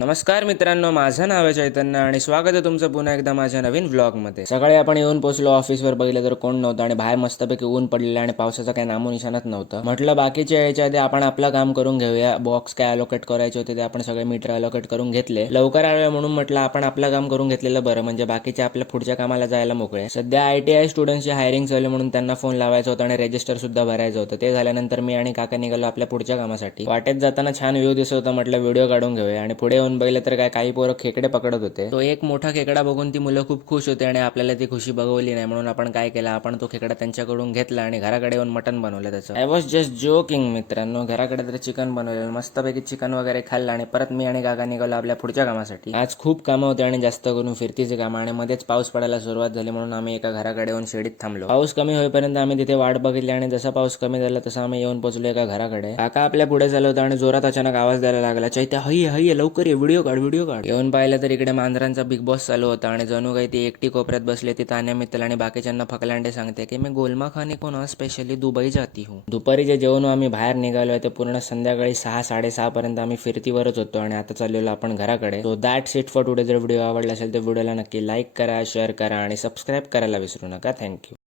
नमस्कार मित्रांनो, माझं नाव आहे चैतन्य आणि स्वागत आहे तुमचं पुन्हा एकदा माझ्या नवीन व्लॉगमध्ये. सकाळी आपण येऊन पोहोचलो ऑफिसवर, बघितलं तर कोण नव्हतं आणि बाहेर मस्तपैकी ऊन पडलेलं आणि पावसाचा काही नामोनिशाणच नव्हतं. म्हटलं बाकीच्या यायच्या आधी आपण आपलं काम करून घेऊया. बॉक्स काय अलोकेट करायचे होते ते आपण सगळे मीटर अलोकेट करून घेतले. लवकर आलोय म्हणून म्हटलं आपण आपलं काम करून घेतलेलं बरं, म्हणजे बाकीचे आपल्या पुढच्या कामाला जायला मोकळे. सध्या ITI स्टुडंट्सची हायरिंग चालू म्हणून त्यांना फोन लावायचा होता आणि रजिस्टर सुद्धा भरायचं होतं. ते झाल्यानंतर मी आणि काका निघालो आपल्या पुढच्या कामासाठी. वाटेत जाताना छान व्ह्यू दिसत होता, म्हटलं व्हिडिओ काढून घेऊया आणि पुढे येऊन बघितलं तर काही पोरं खेकडे पकडत होते. तो एक मोठा खेकडा बघून ती मुलं खूप खुश होते आणि आपल्याला ती खुशी बघवली नाही, म्हणून आपण काय केलं, आपण तो खेकडा त्यांच्याकडून घेतला आणि घराकडे येऊन मटण बनवलं त्याचं. आय वॉज जस्ट जोकिंग मित्रांनो. घराकडे तर चिकन बनवलेलं, मस्तपैकी चिकन वगैरे खाल्लं आणि परत मी आणि काका निघालो आपल्या पुढच्या कामासाठी. आज खूप कामं होते आणि जास्त करून फिरतीचे कामं, आणि मध्येच पाऊस पडायला सुरुवात झाली म्हणून आम्ही एका घराकडे येऊन शेडीत थांबलो. पाऊस कमी होईपर्यंत आम्ही तिथे वाट बघितली आणि जसा पाऊस कमी झाला तसा आम्ही येऊन पोहोचलो एका घराकडे. काका आपल्या पुढे झालं होतं आणि जोरात अचानक आवाज द्यायला लागला, चैत्या हई हई लवकर ये, व्हिडिओ काढ व्हिडिओ काढ. येऊन पाहिलं तर इकडे मांजरांचा बिग बॉस चालू होता आणि जणू काही ती एकटी कोपऱ्यात बसली. ती तान्या मित्तल आणि बाकीच्यांना फकलांडे सांगते की मी गोलमा खाने को ना स्पेशली दुबई जाती हूँ. दुपारी जे जेवण आम्ही बाहेर निघालोय ते पूर्ण संध्याकाळी 6-6:30 पर्यंत आम्ही फिरतीवरच होतो आणि आता चाललेलो आपण घराकडे. So that's it for today. जर व्हिडिओ आवडला असेल तर व्हिडिओला नक्की लाईक करा, शेअर करा आणि सबस्क्राईब करायला विसरू नका. थँक्यू.